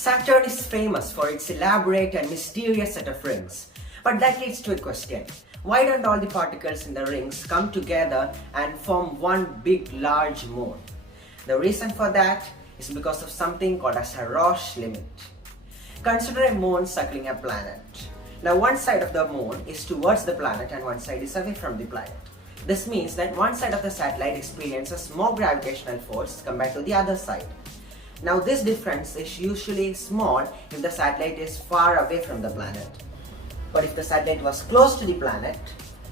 Saturn is famous for its elaborate and mysterious set of rings. But that leads to a question. Why don't all the particles in the rings come together and form one big large moon? The reason for that is because of something called as a Roche limit. Consider a moon circling a planet. Now one side of the moon is towards the planet and one side is away from the planet. This means that one side of the satellite experiences more gravitational force compared to the other side. Now this difference is usually small if the satellite is far away from the planet. But if the satellite was close to the planet,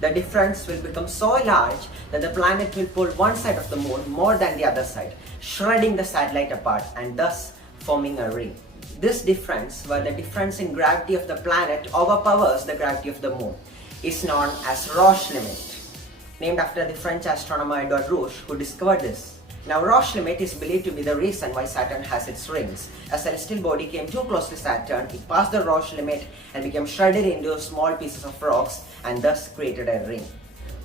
the difference will become so large that the planet will pull one side of the moon more than the other side, shredding the satellite apart and thus forming a ring. This difference, where the difference in gravity of the planet overpowers the gravity of the moon, is known as Roche limit, named after the French astronomer Edward Roche, who discovered this. Now Roche limit is believed to be the reason why Saturn has its rings. A celestial body came too close to Saturn, it passed the Roche limit and became shredded into small pieces of rocks and thus created a ring.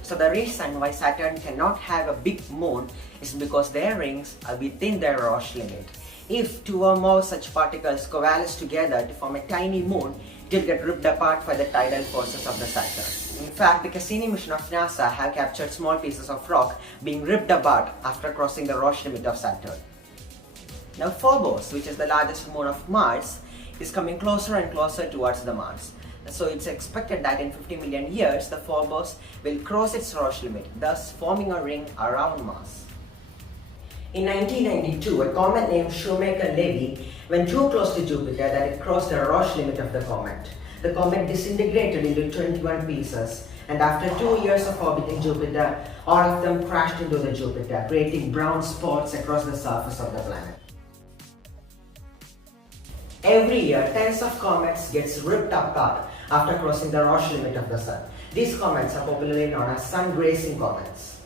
So the reason why Saturn cannot have a big moon is because their rings are within their Roche limit. If two or more such particles coalesce together to form a tiny moon, it will get ripped apart by the tidal forces of the Saturn. In fact, the Cassini mission of NASA have captured small pieces of rock being ripped apart after crossing the Roche limit of Saturn. Now Phobos, which is the largest moon of Mars, is coming closer and closer towards the Mars. So it's expected that in 50 million years, the Phobos will cross its Roche limit, thus forming a ring around Mars. In 1992, a comet named Shoemaker-Levi went too close to Jupiter that it crossed the Roche limit of the comet. The comet disintegrated into 21 pieces, and after 2 years of orbiting Jupiter, all of them crashed into the Jupiter, creating brown spots across the surface of the planet. Every year, tens of comets gets ripped apart after crossing the Roche limit of the Sun. These comets are popularly known as Sungrazing comets.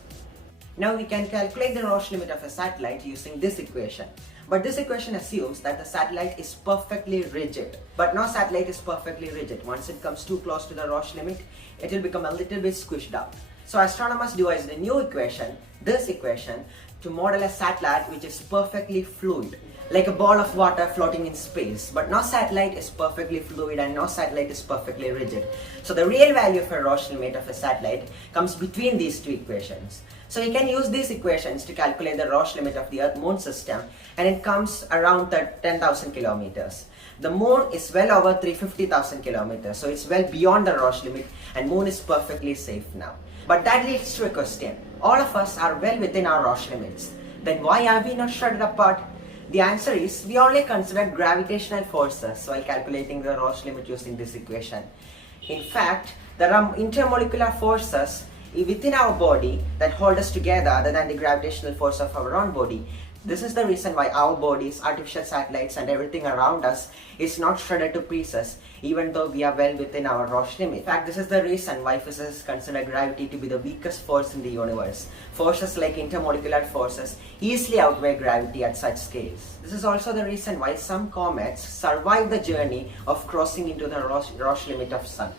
Now we can calculate the Roche limit of a satellite using this equation. But this equation assumes that the satellite is perfectly rigid. But no satellite is perfectly rigid. Once it comes too close to the Roche limit, it will become a little bit squished up. So astronomers devised a new equation, this equation, to model a satellite which is perfectly fluid, like a ball of water floating in space. But no satellite is perfectly fluid and no satellite is perfectly rigid. So the real value of a Roche limit of a satellite comes between these two equations. So you can use these equations to calculate the Roche limit of the Earth-Moon system, and it comes around 10,000 kilometers. The Moon is well over 350,000 kilometers, so it's well beyond the Roche limit, and Moon is perfectly safe now. But that leads to a question. All of us are well within our Roche limits. Then why are we not shredded apart? The answer is we only considered gravitational forces while calculating the Roche limit using this equation. In fact, there are intermolecular forces within our body that hold us together other than the gravitational force of our own body. This is the reason why our bodies, artificial satellites and everything around us is not shredded to pieces even though we are well within our Roche limit. In fact, this is the reason why physicists consider gravity to be the weakest force in the universe. Forces like intermolecular forces easily outweigh gravity at such scales. This is also the reason why some comets survive the journey of crossing into the Roche limit of Sun.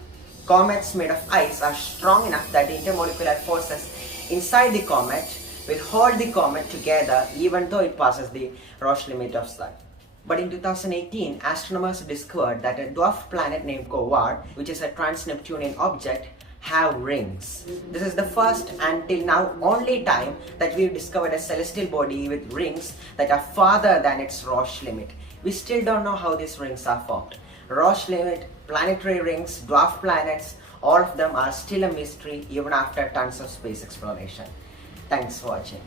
Comets made of ice are strong enough that the intermolecular forces inside the comet will hold the comet together even though it passes the Roche limit of Sun. But in 2018, astronomers discovered that a dwarf planet named Quaoar, which is a trans-Neptunian object, have rings. This is the first and till now only time that we've discovered a celestial body with rings that are farther than its Roche limit. We still don't know how these rings are formed. Roche limit, planetary rings, dwarf planets, all of them are still a mystery even after tons of space exploration. Thanks for watching.